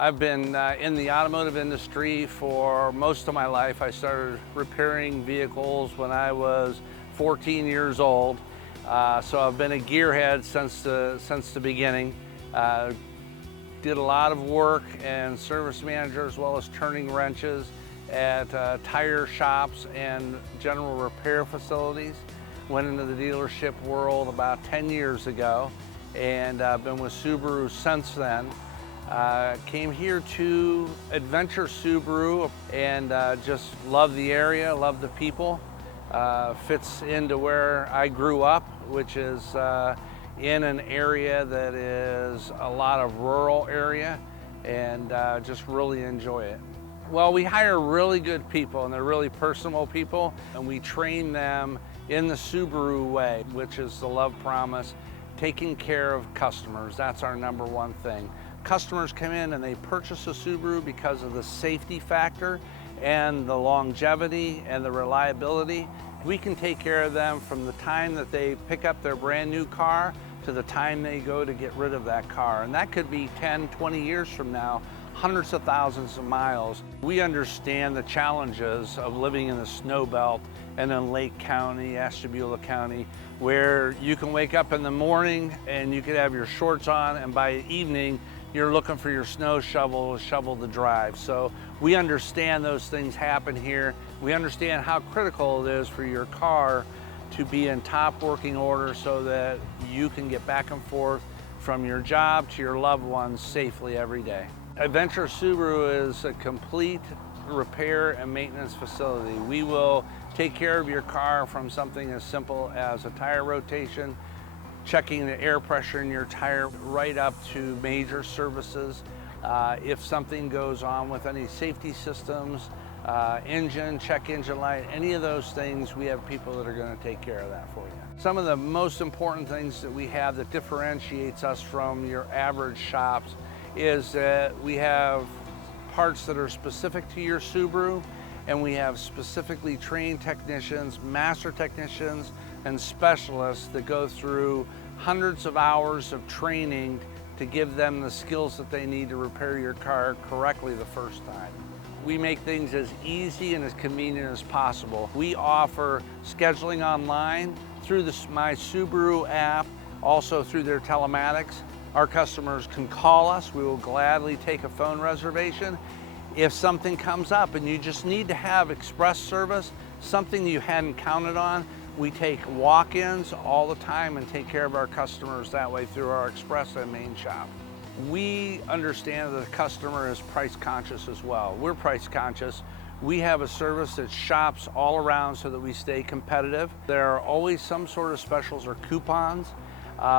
I've been in the automotive industry for most of my life. I started repairing vehicles when I was 14 years old. So I've been a gearhead since the beginning. Did a lot of work and service manager as well as turning wrenches at tire shops and general repair facilities. Went into the dealership world about 10 years ago, and I've been with Subaru since then. Came here to Adventure Subaru and just love the area, love the people. Fits into where I grew up, which is in an area that is a lot of rural area, and just really enjoy it. Well, we hire really good people, and they're really personable people, and we train them in the Subaru way, which is the love promise, taking care of customers. That's our number one thing. Customers come in and they purchase a Subaru because of the safety factor and the longevity and the reliability. We can take care of them from the time that they pick up their brand new car to the time they go to get rid of that car. And that could be 10, 20 years from now, hundreds of thousands of miles. We understand the challenges of living in the snow belt and in Lake County, Ashtabula County, where you can wake up in the morning and you could have your shorts on, and by evening, you're looking for your snow shovel to shovel the drive. So we understand those things happen here. We understand how critical it is for your car to be in top working order so that you can get back and forth from your job to your loved ones safely every day. Adventure Subaru is a complete repair and maintenance facility. We will take care of your car from something as simple as a tire rotation, checking the air pressure in your tire, right up to major services. If something goes on with any safety systems, engine, check engine light, any of those things, we have people that are going to take care of that for you. Some of the most important things that we have that differentiates us from your average shops is that we have parts that are specific to your Subaru, and we have specifically trained technicians, master technicians, and specialists that go through hundreds of hours of training to give them the skills that they need to repair your car correctly the first time. We make things as easy and as convenient as possible. We offer scheduling online through the My Subaru app, also through their telematics. Our customers can call us. We will gladly take a phone reservation. If something comes up and you just need to have express service, something you hadn't counted on, we take walk-ins all the time and take care of our customers that way through our express and main shop. We understand that the customer is price conscious as well. We're price conscious. We have a service that shops all around so that we stay competitive. There are always some sort of specials or coupons.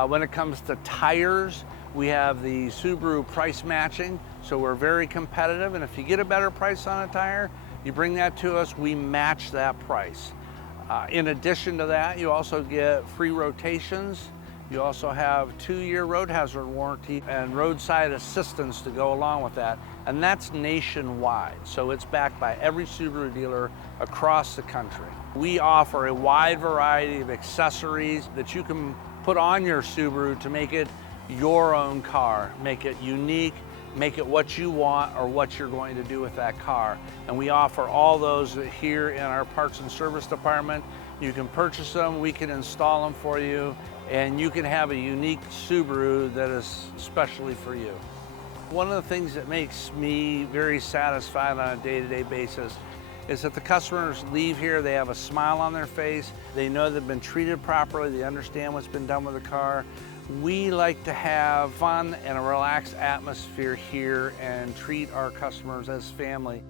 When it comes to tires, we have the Subaru price matching, so we're very competitive, and if you get a better price on a tire, you bring that to us, we match that price. In addition to that, you also get free rotations. You also have 2-year road hazard warranty and roadside assistance to go along with that, and that's nationwide, so it's backed by every Subaru dealer across the country. We offer a wide variety of accessories that you can put on your Subaru to make it your own car, make it unique, make it what you want or what you're going to do with that car. And we offer all those here in our parts and service department. You can purchase them, we can install them for you, and you can have a unique Subaru that is specially for you. One of the things that makes me very satisfied on a day-to-day basis is that the customers leave here, they have a smile on their face, they know they've been treated properly, they understand what's been done with the car. We like to have fun and a relaxed atmosphere here and treat our customers as family.